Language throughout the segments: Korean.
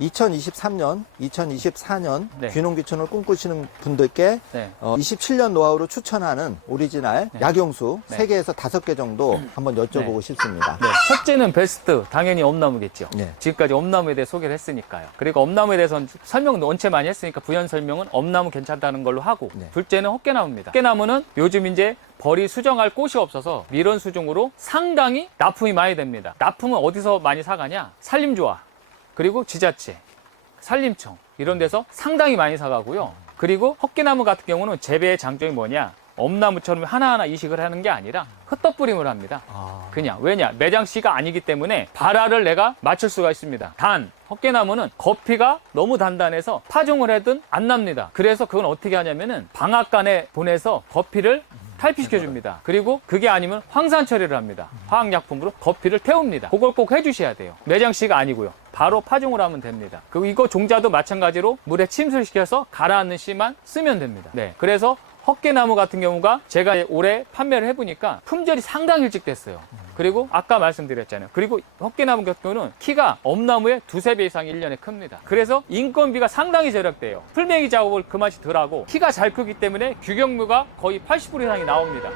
2023년, 2024년 네. 귀농귀촌을 꿈꾸시는 분들께 네. 27년 노하우로 추천하는 오리지널 네. 약용수 네. 3개에서 5개 정도 한번 여쭤보고 네. 싶습니다. 네. 첫째는 베스트, 당연히 엄나무겠죠. 네. 지금까지 엄나무에 대해 소개를 했으니까요. 그리고 엄나무에 대해서는 설명은 원체 많이 했으니까 부연 설명은 엄나무 괜찮다는 걸로 하고, 네. 둘째는 헛개나무입니다. 헛개나무는 요즘 이제 벌이 수정할 꽃이 없어서 밀원 수종으로 상당히 납품이 많이 됩니다. 납품은 어디서 많이 사가냐? 산림조합, 그리고 지자체, 산림청 이런 데서 상당히 많이 사가고요. 그리고 헛개나무 같은 경우는 재배의 장점이 뭐냐? 엄나무처럼 하나하나 이식을 하는 게 아니라 흩떡뿌림을 합니다. 그냥 왜냐? 매장씨가 아니기 때문에 발화를 내가 맞출 수가 있습니다. 단 헛개나무는 거피가 너무 단단해서 파종을 해든 안 납니다. 그래서 그건 어떻게 하냐면은 방앗간에 보내서 거피를 탈피시켜줍니다. 그리고 그게 아니면 황산 처리를 합니다. 화학약품으로 거피를 태웁니다. 그걸 꼭 해주셔야 돼요. 매장씨가 아니고요. 바로 파종을 하면 됩니다. 그리고 이거 종자도 마찬가지로 물에 침수시켜서 가라앉는 씨만 쓰면 됩니다. 네, 그래서 헛개나무 같은 경우가 제가 올해 판매를 해보니까 품절이 상당히 일찍 됐어요. 그리고 아까 말씀드렸잖아요. 그리고 헛개나무 같은 경우는 키가 엄나무의 2~3배 이상이 1년에 큽니다. 그래서 인건비가 상당히 절약돼요. 풀매기 작업을 그 맛이 덜하고 키가 잘 크기 때문에 규격무가 거의 80불 이상이 나옵니다.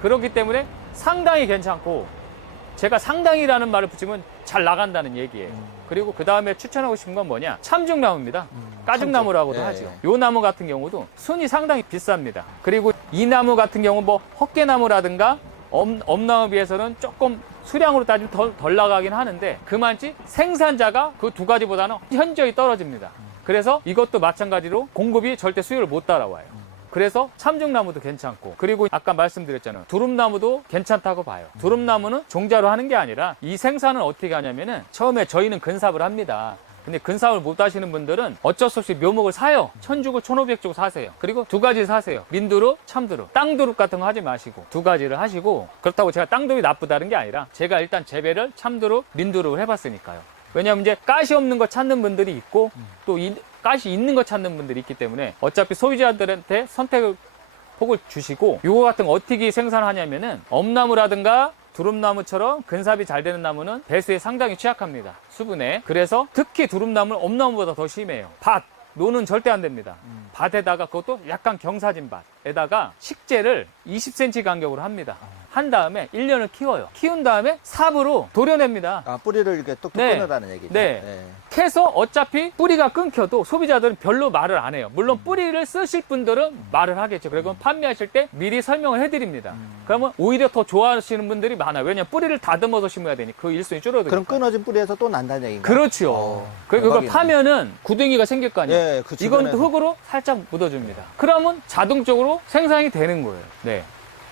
그렇기 때문에 상당히 괜찮고, 제가 상당히라는 말을 붙이면 잘 나간다는 얘기예요. 그리고 그 다음에 추천하고 싶은 건 뭐냐? 참중나무입니다. 까죽나무라고도 예, 하죠. 요 나무 같은 경우도 순이 상당히 비쌉니다. 그리고 이 나무 같은 경우 뭐 헛개나무라든가 엄나무에 비해서는 조금 수량으로 따지면 덜 나가긴 하는데, 그만치 생산자가 그 두 가지보다는 현저히 떨어집니다. 그래서 이것도 마찬가지로 공급이 절대 수요를 못 따라와요. 그래서 참중나무도 괜찮고, 그리고 아까 말씀드렸잖아요. 두릅나무도 괜찮다고 봐요. 두릅나무는 종자로 하는 게 아니라 이 생산을 어떻게 하냐면은 처음에 저희는 근삽을 합니다. 근데 근삽을 못 하시는 분들은 어쩔 수 없이 묘목을 사요. 1,000 주고 1,500 주고 사세요. 그리고 두 가지 사세요. 민두릅, 참두릅. 땅두릅 같은 거 하지 마시고 두 가지를 하시고, 그렇다고 제가 땅두릅이 나쁘다는 게 아니라 제가 일단 재배를 참두릅, 민두릅을 해봤으니까요. 왜냐하면 이제 가시 없는 거 찾는 분들이 있고 또 가시 있는 거 찾는 분들이 있기 때문에 어차피 소비자들한테 선택을 폭을 주시고, 요거 같은 거 어떻게 생산하냐면은 엄나무라든가 두릅나무처럼 근삽이 잘 되는 나무는 배수에 상당히 취약합니다. 수분에. 그래서 특히 두릅나무는 엄나무보다 더 심해요. 밭, 노는 절대 안 됩니다. 밭에다가 그것도 약간 경사진 밭에다가 식재를 20cm 간격으로 합니다. 한 다음에 1년을 키워요. 키운 다음에 삽으로 도려냅니다. 아, 뿌리를 이렇게 뚝뚝 네. 끊으라는 얘기죠. 네. 캐서 어차피 뿌리가 끊겨도 소비자들은 별로 말을 안 해요. 물론 뿌리를 쓰실 분들은 말을 하겠죠. 그리고 판매하실 때 미리 설명을 해드립니다. 그러면 오히려 더 좋아하시는 분들이 많아요. 왜냐하면 뿌리를 다듬어서 심어야 되니 그 일손이 줄어들어요. 그럼 끊어진 뿌리에서 또 난다는 얘기인가요? 그렇죠. 그리고 그걸 대박이네. 파면은 구덩이가 생길 거 아니에요. 예, 그 이건 주변에서. 흙으로 살짝 묻어줍니다. 그러면 자동적으로 생산이 되는 거예요. 네.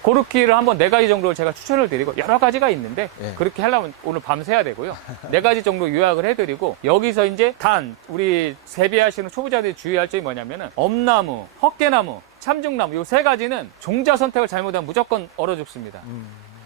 고르키를 한번 4가지 정도를 제가 추천을 드리고, 여러 가지가 있는데 예. 그렇게 하려면 오늘 밤 새야 되고요. 4가지 정도 요약을 해드리고, 여기서 이제 단 우리 재배하시는 초보자들이 주의할 점이 뭐냐면은 엄나무, 헛개나무, 참중나무 요 3가지는 종자 선택을 잘못하면 무조건 얼어 죽습니다.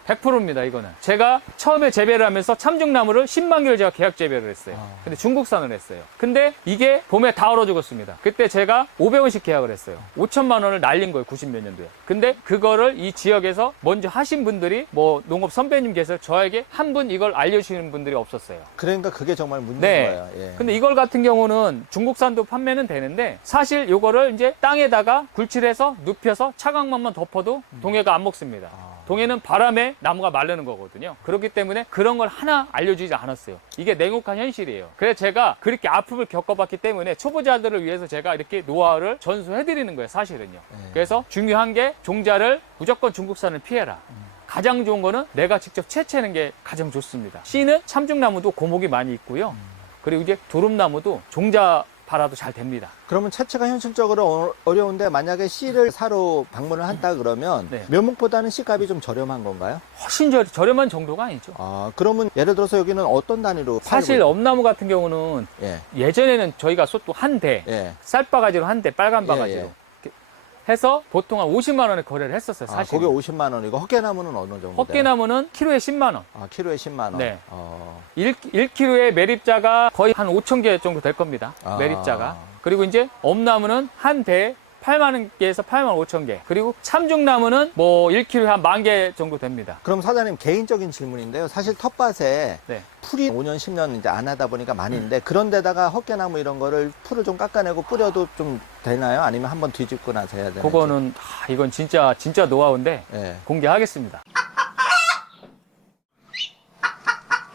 100%입니다, 이거는. 제가 처음에 재배를 하면서 참중나무를 10만 개를 제가 계약 재배를 했어요. 근데 중국산을 했어요. 근데 이게 봄에 다 얼어 죽었습니다. 그때 제가 500원씩 계약을 했어요. 5천만 원을 날린 거예요, 90몇 년도에. 근데 그거를 이 지역에서 먼저 하신 분들이, 뭐 농업 선배님께서 저에게 한 분 이걸 알려주시는 분들이 없었어요. 그러니까 그게 정말 문제인 네. 거예요. 예. 근데 이걸 같은 경우는 중국산도 판매는 되는데, 사실 이거를 이제 땅에다가 굴칠해서 눕혀서 차광만만 덮어도 동해가 안 먹습니다. 동해는 바람에 나무가 마르는 거거든요. 그렇기 때문에 그런 걸 하나 알려주지 않았어요. 이게 냉혹한 현실이에요. 그래서 제가 그렇게 아픔을 겪어봤기 때문에 초보자들을 위해서 제가 이렇게 노하우를 전수해드리는 거예요, 사실은요. 그래서 중요한 게 종자를 무조건 중국산을 피해라. 가장 좋은 거는 내가 직접 채취하는 게 가장 좋습니다. 씨는 참중나무도 고목이 많이 있고요. 그리고 이제 두릅나무도 종자 발화도 잘 됩니다. 그러면 채취가 현실적으로 어려운데 만약에 씨를 사러 방문을 한다 그러면 네. 묘목보다는 씨값이 좀 저렴한 건가요? 훨씬 저렴한 정도가 아니죠. 아, 그러면 예를 들어서 여기는 어떤 단위로 사실 팔고 엄나무 같은 경우는 예. 예전에는 저희가 솥도 한 대, 예. 쌀바가지로 한 대, 빨간 바가지로 예, 예. 이렇게 해서 보통 한 50만 원에 거래를 했었어요, 아, 사실. 그게 50만 원이고 헛개나무는 어느 정도 돼요? 헛개나무는 키로에 10만 원. 아, 키로에 10만 원. 네. 1 1kg의 매립자가 거의 한 5천 개 정도 될 겁니다. 아. 매립자가. 그리고 이제 엄나무는 한 대에 8만 개에서 8만 5천 개. 그리고 참중나무는 뭐 1kg에 한 10,000개 정도 됩니다. 그럼 사장님 개인적인 질문인데요. 사실 텃밭에 네. 풀이 5년, 10년 이제 안 하다 보니까 많이 있는데 그런 데다가 헛개나무 이런 거를 풀을 좀 깎아내고 뿌려도 좀 되나요? 아니면 한번 뒤집고 나서 해야 되나요? 그거는 이건 진짜 노하우인데 예. 공개하겠습니다.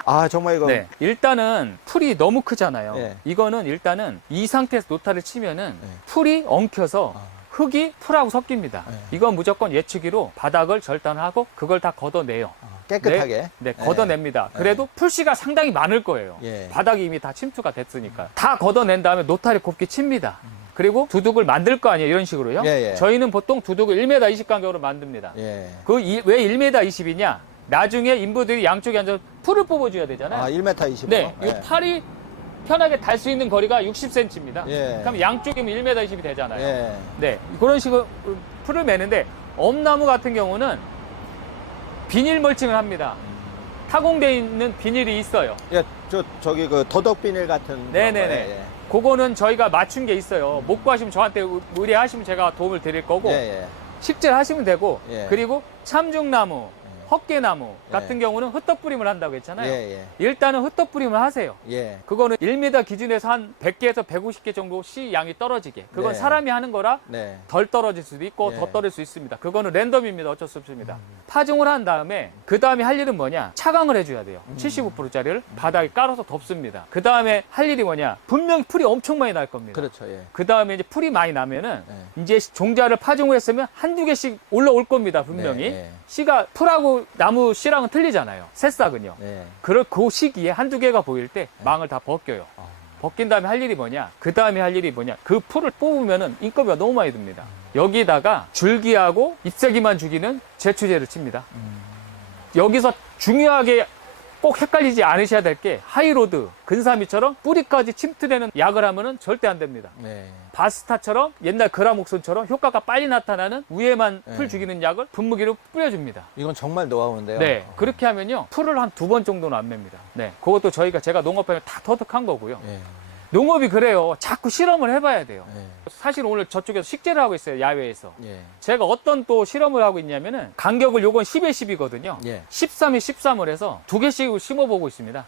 아, 정말 이거. 네. 일단은 풀이 너무 크잖아요. 예. 이거는 일단은 이 상태에서 노타를 치면은 예. 풀이 엉켜서 흙이 풀하고 섞입니다. 예. 이건 무조건 예측이로 바닥을 절단하고 그걸 다 걷어내요. 깨끗하게. 네, 예. 걷어냅니다. 그래도 풀씨가 상당히 많을 거예요. 예. 바닥이 이미 다 침투가 됐으니까. 다 걷어낸 다음에 노타를 곱게 칩니다. 그리고 두둑을 만들 거 아니에요. 이런 식으로요. 예, 예. 저희는 보통 두둑을 1m 20 간격으로 만듭니다. 예. 왜 1m 20이냐? 나중에 인부들이 양쪽에 앉아서 풀을 뽑아줘야 되잖아요. 아, 1m 20. 네, 이 팔이 편하게 달 수 있는 거리가 60cm입니다. 예. 그럼 양쪽이면 1m 20이 되잖아요. 예. 네, 그런 식으로 풀을 매는데 엄나무 같은 경우는 비닐 멀칭을 합니다. 타공되어 있는 비닐이 있어요. 예, 저기 그 도덕 비닐 같은. 네네네. 그런 거. 예, 그거는 저희가 맞춘 게 있어요. 못 구하시면 저한테 의뢰하시면 제가 도움을 드릴 거고 예, 예. 식재를 하시면 되고 예. 그리고 참중나무, 헛개나무 예. 같은 경우는 흩떡뿌림을 한다고 했잖아요. 예, 예. 일단은 흩떡뿌림을 하세요. 예. 그거는 1m 기준에서 한 100개에서 150개 정도 씨 양이 떨어지게. 그건 네. 사람이 하는 거라 네. 덜 떨어질 수도 있고 예. 더 떨어질 수 있습니다. 그거는 랜덤입니다. 어쩔 수 없습니다. 파종을 한 다음에 그 다음에 할 일은 뭐냐? 차광을 해줘야 돼요. 75%짜리를 바닥에 깔아서 덮습니다. 그 다음에 할 일이 뭐냐? 분명히 풀이 엄청 많이 날 겁니다. 그렇죠. 예. 그 다음에 이제 풀이 많이 나면은 이제 종자를 파종을 했으면 한두 개씩 올라올 겁니다. 분명히. 네, 네. 씨가 풀하고 나무 씨랑은 틀리잖아요. 새싹은요. 네. 그 시기에 한두 개가 보일 때 망을 다 벗겨요. 벗긴 다음에 할 일이 뭐냐? 그 다음에 할 일이 뭐냐? 그 풀을 뽑으면은 인건비가 너무 많이 듭니다. 여기다가 줄기하고 잎사귀만 죽이는 제초제를 칩니다. 여기서 중요하게 꼭 헷갈리지 않으셔야 될 게 하이로드, 근사미처럼 뿌리까지 침투되는 약을 하면은 절대 안 됩니다. 네. 바스타처럼 옛날 그라목손처럼 효과가 빨리 나타나는 위에만 풀 네. 죽이는 약을 분무기로 뿌려줍니다. 이건 정말 노하우인데요. 네, 그렇게 하면요 풀을 한 2번 정도는 안 맵니다. 네, 그것도 제가 농업하면 다 터득한 거고요. 예. 농업이 그래요. 자꾸 실험을 해봐야 돼요. 예. 사실 오늘 저쪽에서 식재를 하고 있어요. 야외에서. 예. 제가 어떤 또 실험을 하고 있냐면은 간격을 요건 10에 10이거든요. 예. 13에 13을 해서 2개씩 심어보고 있습니다.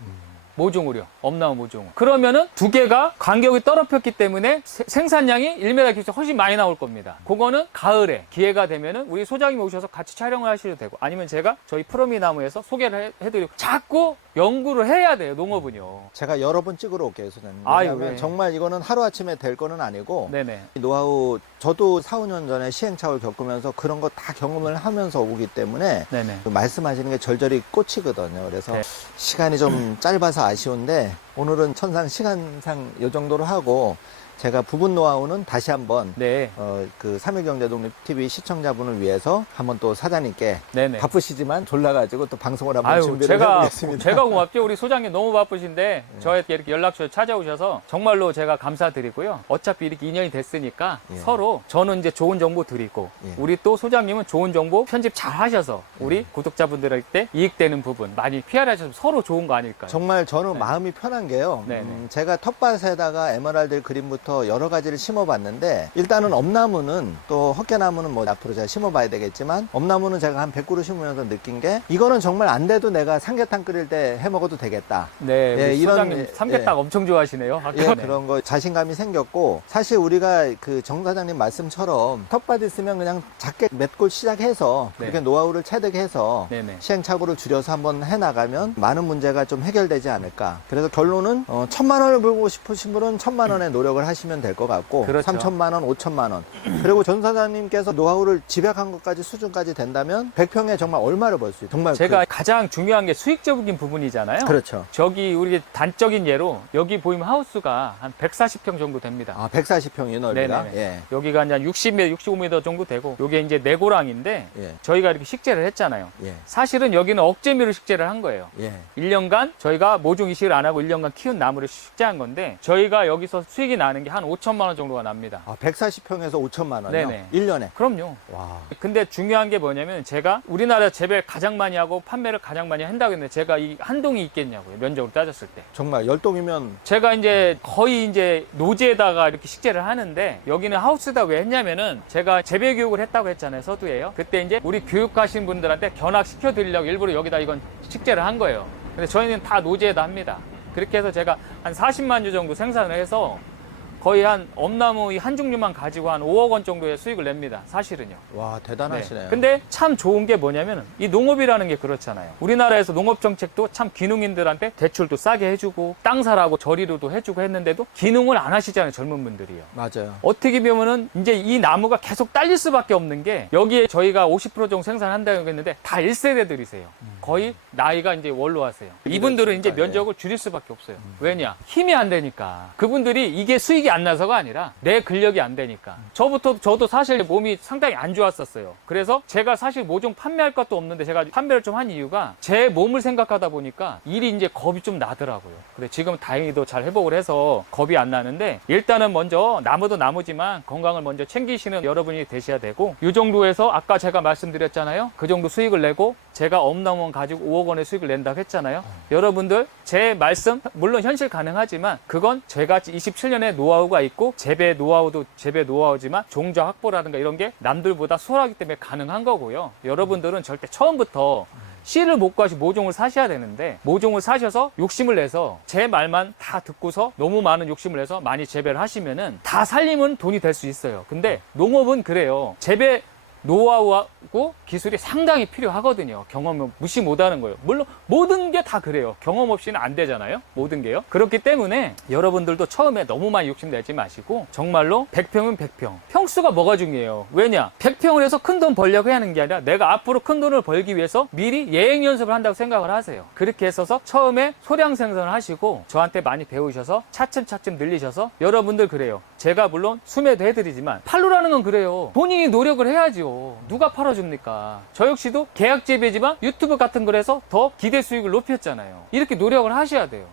모종으로요. 엄나무 모종. 그러면은 2개가 간격이 떨어졌기 때문에 생산량이 1m 기준 훨씬 많이 나올 겁니다. 그거는 가을에 기회가 되면은 우리 소장님이 오셔서 같이 촬영을 하셔도 되고 아니면 제가 저희 프로미 나무에서 소개를 해드리고 자꾸 연구를 해야 돼요. 농업은요. 제가 여러 번 찍으러 올게요, 소장님. 아유, 왜냐하면 네. 정말 이거는 하루아침에 될 거는 아니고 네네. 이 노하우 저도 4, 5년 전에 시행착오를 겪으면서 그런 거 다 경험을 하면서 오기 때문에 네네. 그 말씀하시는 게 절절히 꽂히거든요. 그래서 네. 시간이 좀 짧아서 아쉬운데 오늘은 천상 시간상 이 정도로 하고 제가 부분 노하우는 다시 한번 네. 그 삼일경제독립TV 시청자분을 위해서 한번 또 사장님께 네네. 바쁘시지만 졸라가지고 또 방송을 한번 아유, 준비를 해보겠습니다. 제가 고맙죠. 우리 소장님 너무 바쁘신데 저에게 이렇게 연락처에 찾아오셔서 정말로 제가 감사드리고요. 어차피 이렇게 인연이 됐으니까 예. 서로 저는 이제 좋은 정보 드리고 예. 우리 또 소장님은 좋은 정보 편집 잘 하셔서 우리 구독자분들한테 이익되는 부분 많이 피하셔서 서로 좋은 거 아닐까요? 정말 저는 네. 마음이 편한 게요. 네네. 제가 텃밭에다가 에메랄드 그린부터 여러 가지를 심어봤는데 일단은 엄나무는 또 헛개나무는 뭐 앞으로 제가 심어봐야 되겠지만 엄나무는 제가 한 100그루 심으면서 느낀 게 이거는 정말 안 돼도 내가 삼계탕 끓일 때 해먹어도 되겠다. 네, 예, 우리 이런, 소장님 예, 삼계탕 엄청 좋아하시네요. 아까 예, 그런 거 자신감이 생겼고 사실 우리가 그 정 사장님 말씀처럼 텃밭 있으면 그냥 작게 맺고 시작해서 네. 그렇게 노하우를 체득해서 네네. 시행착오를 줄여서 한번 해나가면 많은 문제가 좀 해결되지 않을까. 그래서 결론은 1,000만 원을 벌고 싶으신 분은 1,000만 원의 노력을 하시면 될 것 같고 그렇죠. 3,000만 원, 5,000만 원. 그리고 전 사장님께서 노하우를 집약한 것까지 수준까지 된다면 100평에 정말 얼마를 벌 수 있어요. 정말 제가 가장 중요한 게 수익적인 부분이잖아요. 그렇죠. 저기 우리 단적인 예로 여기 보이면 하우스가 한 140평 정도 됩니다. 아, 140평이 넓이가. 네네네. 예. 여기가 한 60m, 65m 정도 되고 요게 이제 내고랑인데 예. 저희가 이렇게 식재를 했잖아요. 예. 사실은 여기는 억제미로 식재를 한 거예요. 예. 1년간 저희가 모종 이식을 안 하고 1년간 키운 나무를 식재한 건데 저희가 여기서 수익이 나는 게 한 5천만 원 정도가 납니다. 140평에서 5천만 원이요? 네네. 1년에? 그럼요. 와. 근데 중요한 게 뭐냐면 제가 우리나라 재배를 가장 많이 하고 판매를 가장 많이 한다고 했는데 제가 이 한동이 있겠냐고요. 면적으로 따졌을 때. 정말 열동이면 제가 이제 거의 이제 노지에다가 이렇게 식재를 하는데 여기는 하우스다 왜 했냐면은 제가 재배 교육을 했다고 했잖아요. 서두에요. 그때 이제 우리 교육하신 분들한테 견학시켜 드리려고 일부러 여기다 이건 식재를 한 거예요. 근데 저희는 다 노지에다 합니다. 그렇게 해서 제가 한 40만 주 정도 생산을 해서 거의 한 엄나무 이 한 종류만 가지고 한 5억 원 정도의 수익을 냅니다. 사실은요. 와, 대단하시네요. 근데 참 좋은 게 뭐냐면 이 농업이라는 게 그렇잖아요. 우리나라에서 농업 정책도 참 기농인들한테 대출도 싸게 해주고 땅 사라고 저리로도 해주고 했는데도 기농을 안 하시잖아요. 젊은 분들이요. 맞아요. 어떻게 보면은 이제 이 나무가 계속 딸릴 수밖에 없는 게 여기에 저희가 50% 정도 생산한다고 했는데 다 1세대들이세요. 거의 나이가 이제 원로하세요. 이분들은 이제 면적을 줄일 수밖에 없어요. 왜냐? 힘이 안 되니까. 그분들이 이게 수익이 안 나서가 아니라 내 근력이 안 되니까. 저도 사실 몸이 상당히 안 좋았었어요. 그래서 제가 사실 모종 판매할 것도 없는데 제가 판매를 좀 한 이유가 제 몸을 생각하다 보니까 일이 이제 겁이 좀 나더라고요. 그래 지금 다행히도 잘 회복을 해서 겁이 안 나는데 일단은 먼저 나무도 나무지만 건강을 먼저 챙기시는 여러분이 되셔야 되고 이 정도에서 아까 제가 말씀드렸잖아요. 그 정도 수익을 내고 제가 엄나무 가지고 5억 원의 수익을 낸다고 했잖아요. 여러분들 제 말씀 물론 현실 가능하지만 그건 제가 27년의 노하우가 있고 재배 노하우도 재배 노하우지만 종자 확보라든가 이런 게 남들보다 수월하기 때문에 가능한 거고요. 여러분들은 절대 처음부터 씨를 못 구하시 모종을 사셔야 되는데 모종을 사셔서 욕심을 내서 제 말만 다 듣고서 너무 많은 욕심을 내서 많이 재배를 하시면은 다 살리면 돈이 될 수 있어요. 근데 농업은 그래요. 재배 노하우하고 기술이 상당히 필요하거든요. 경험은 무시 못하는 거예요. 물론 모든 게 다 그래요. 경험 없이는 안 되잖아요. 모든 게요. 그렇기 때문에 여러분들도 처음에 너무 많이 욕심내지 마시고 정말로 100평은 100평. 평수가 뭐가 중요해요. 왜냐? 100평을 해서 큰 돈 벌려고 하는 게 아니라 내가 앞으로 큰 돈을 벌기 위해서 미리 예행 연습을 한다고 생각을 하세요. 그렇게 해서 처음에 소량 생산을 하시고 저한테 많이 배우셔서 차츰차츰 늘리셔서 여러분들 그래요. 제가 물론 수매도 해드리지만 팔로라는 건 그래요. 본인이 노력을 해야죠. 누가 팔아줍니까? 저 역시도 계약 재배지만 유튜브 같은 걸 해서 더 기대 수익을 높였잖아요. 이렇게 노력을 하셔야 돼요.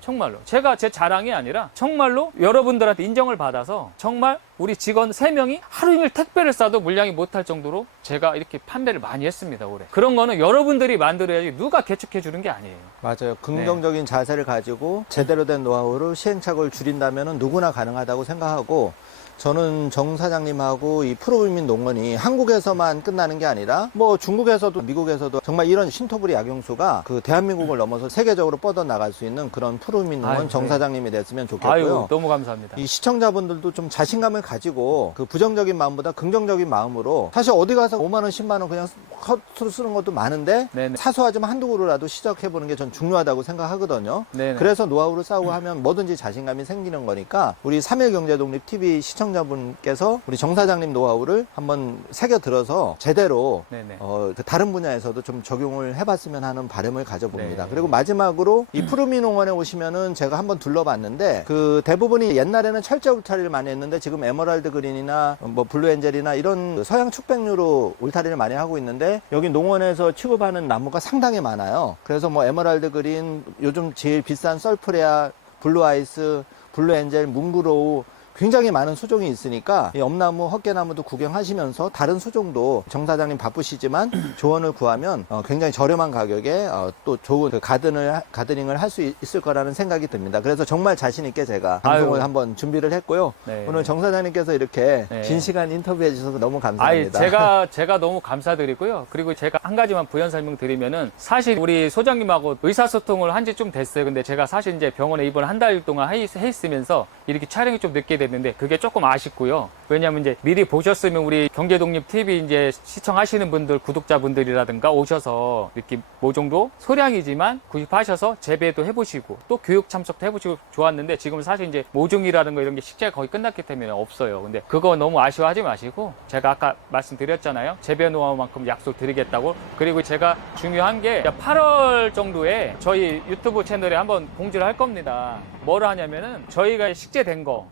정말로. 제가 제 자랑이 아니라 정말로 여러분들한테 인정을 받아서 정말 우리 직원 3명이 하루 종일 택배를 싸도 물량이 못할 정도로 제가 이렇게 판매를 많이 했습니다, 올해. 그런 거는 여러분들이 만들어야지 누가 개척해 주는 게 아니에요. 맞아요. 긍정적인 자세를 가지고 제대로 된 노하우를 시행착오를 줄인다면 누구나 가능하다고 생각하고 저는 정 사장님하고 이 프로빈민 농원이 한국에서만 끝나는 게 아니라 뭐 중국에서도 미국에서도 정말 이런 신토부리 약용수가 그 대한민국을 넘어서 세계적으로 뻗어나갈 수 있는 그런 프로빈민 농원 정 사장님이 됐으면 좋겠고요. 아유, 너무 감사합니다. 이 시청자분들도 좀 자신감을 가지고 그 부정적인 마음보다 긍정적인 마음으로 사실 어디 가서 5만 원, 10만 원 그냥 헛으로 쓰는 것도 많은데 네네. 사소하지만 한두 그루라도 시작해보는 게 전 중요하다고 생각하거든요. 네네. 그래서 노하우를 쌓고 하면 뭐든지 자신감이 생기는 거니까 우리 3.1경제독립TV 시청자분께서 우리 정 사장님 노하우를 한번 새겨 들어서 제대로 네네. 그 다른 분야에서도 좀 적용을 해봤으면 하는 바람을 가져봅니다. 네. 그리고 마지막으로 이 푸르미 농원에 오시면은 제가 한번 둘러봤는데 그 대부분이 옛날에는 철제 울타리를 많이 했는데 지금 에메랄드 그린이나 뭐 블루 엔젤이나 이런 그 서양 축백류로 울타리를 많이 하고 있는데 여기 농원에서 취급하는 나무가 상당히 많아요. 그래서 뭐 에메랄드 그린, 요즘 제일 비싼 썰프레아, 블루 아이스, 블루 엔젤, 뭉그로우 굉장히 많은 수종이 있으니까 이 엄나무, 헛개나무도 구경하시면서 다른 수종도 정 사장님 바쁘시지만 조언을 구하면 굉장히 저렴한 가격에 또 좋은 그 가드닝을 할 수 있을 거라는 생각이 듭니다. 그래서 정말 자신 있게 제가 방송을 한번 준비를 했고요. 네. 오늘 정 사장님께서 이렇게 네. 긴 시간 인터뷰해 주셔서 너무 감사합니다. 제가 너무 감사드리고요. 그리고 제가 한 가지만 부연 설명드리면은 사실 우리 소장님하고 의사소통을 한 지 좀 됐어요. 근데 제가 사실 이제 병원에 입원 한 달 동안 해 있으면서 이렇게 촬영이 좀 늦게 됐는데 그게 조금 아쉽고요. 왜냐면 이제 미리 보셨으면 우리 경제독립TV 이제 시청하시는 분들, 구독자분들이라든가 오셔서 이렇게 모종도 소량이지만 구입하셔서 재배도 해보시고 또 교육 참석도 해보시고 좋았는데 지금 사실 이제 모종이라는 거 이런 게 식재가 거의 끝났기 때문에 없어요. 근데 그거 너무 아쉬워하지 마시고 제가 아까 말씀드렸잖아요. 재배 노하우만큼 약속 드리겠다고. 그리고 제가 중요한 게 8월 정도에 저희 유튜브 채널에 한번 공지를 할 겁니다. 뭐를 하냐면은 저희가 식재된 거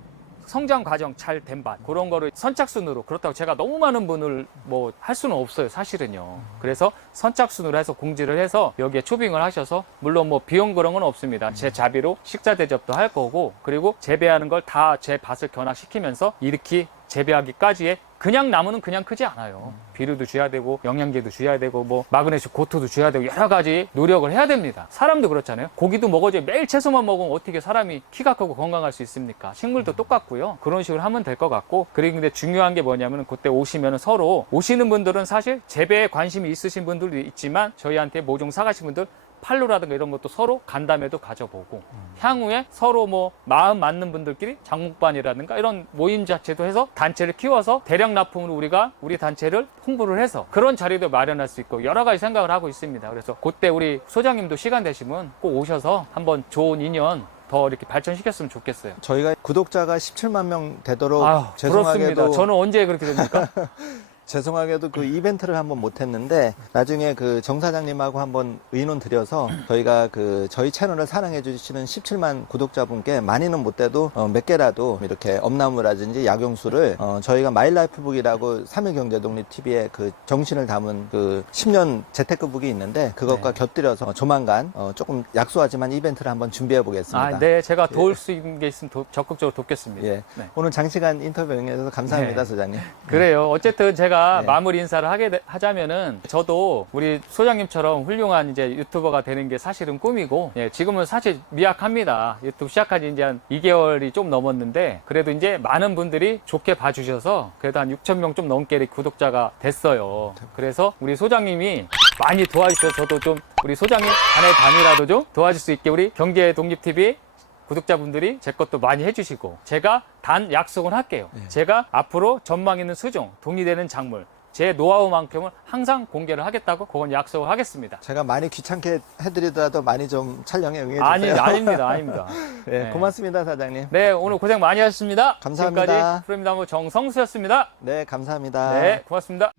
성장 과정 잘 된 밭 그런 거를 선착순으로 그렇다고 제가 너무 많은 분을 뭐 할 수는 없어요 사실은요. 그래서 선착순으로 해서 공지를 해서 여기에 초빙을 하셔서 물론 뭐 비용 그런 건 없습니다. 제 자비로 식자 대접도 할 거고 그리고 재배하는 걸 다 제 밭을 견학시키면서 이렇게 재배하기까지의 그냥 나무는 그냥 크지 않아요. 비료도 줘야 되고 영양제도 줘야 되고 뭐 마그네슘 고토도 줘야 되고 여러 가지 노력을 해야 됩니다. 사람도 그렇잖아요. 고기도 먹어줘야 매일 채소만 먹으면 어떻게 사람이 키가 크고 건강할 수 있습니까? 식물도 똑같고요. 그런 식으로 하면 될 것 같고 그리고 근데 중요한 게 뭐냐면 그때 오시면 서로 오시는 분들은 사실 재배에 관심이 있으신 분들도 있지만 저희한테 모종 사가신 분들 팔로라든가 이런 것도 서로 간담회도 가져보고 향후에 서로 뭐 마음 맞는 분들끼리 장목반이라든가 이런 모임 자체도 해서 단체를 키워서 대량 납품으로 우리가 우리 단체를 홍보를 해서 그런 자리도 마련할 수 있고 여러 가지 생각을 하고 있습니다. 그래서 그때 우리 소장님도 시간 되시면 꼭 오셔서 한번 좋은 인연 더 이렇게 발전시켰으면 좋겠어요. 저희가 구독자가 17만 명 되도록 아유, 죄송하게도 그렇습니다. 저는 언제 그렇게 됩니까? 죄송하게도 그 이벤트를 한번 못했는데 나중에 그 정 사장님하고 한번 의논 드려서 저희가 그 저희 채널을 사랑해 주시는 17만 구독자분께 많이는 못 돼도 몇 개라도 이렇게 엄나무라든지 약용수를 저희가 마일라이프북이라고 삼일경제독립TV에 그 정신을 담은 그 10년 재테크북이 있는데 그것과 곁들여서 조만간 조금 약소하지만 이벤트를 한번 준비해 보겠습니다. 네, 제가 도울 수 있는 게 있으면 적극적으로 돕겠습니다. 예. 네. 오늘 장시간 인터뷰 응해주셔서 감사합니다, 네. 소장님. 그래요. 어쨌든 제가 네. 마무리 인사를 하자면은 저도 우리 소장님처럼 훌륭한 이제 유튜버가 되는 게 사실은 꿈이고 예, 지금은 사실 미약합니다. 유튜브 시작한 지 이제 한 2개월이 좀 넘었는데 그래도 이제 많은 분들이 좋게 봐주셔서 그래도 한 6,000명 좀 넘게 이렇게 구독자가 됐어요. 그래서 우리 소장님이 많이 도와주셔서 저도 좀 우리 소장님 반의 반이라도 좀 도와줄 수 있게 우리 경제독립TV 구독자분들이 제 것도 많이 해주시고 제가 단 약속은 할게요. 제가 앞으로 전망 있는 수종, 동의되는 작물 제 노하우만큼은 항상 공개를 하겠다고 그건 약속을 하겠습니다. 제가 많이 귀찮게 해드리더라도 많이 좀 촬영에 응해주세요. 아닙니다. 네, 네. 고맙습니다, 사장님. 네, 오늘 고생 많이 하셨습니다. 감사합니다. 지금까지 프로입니다. 정성수였습니다. 네, 감사합니다. 네, 고맙습니다.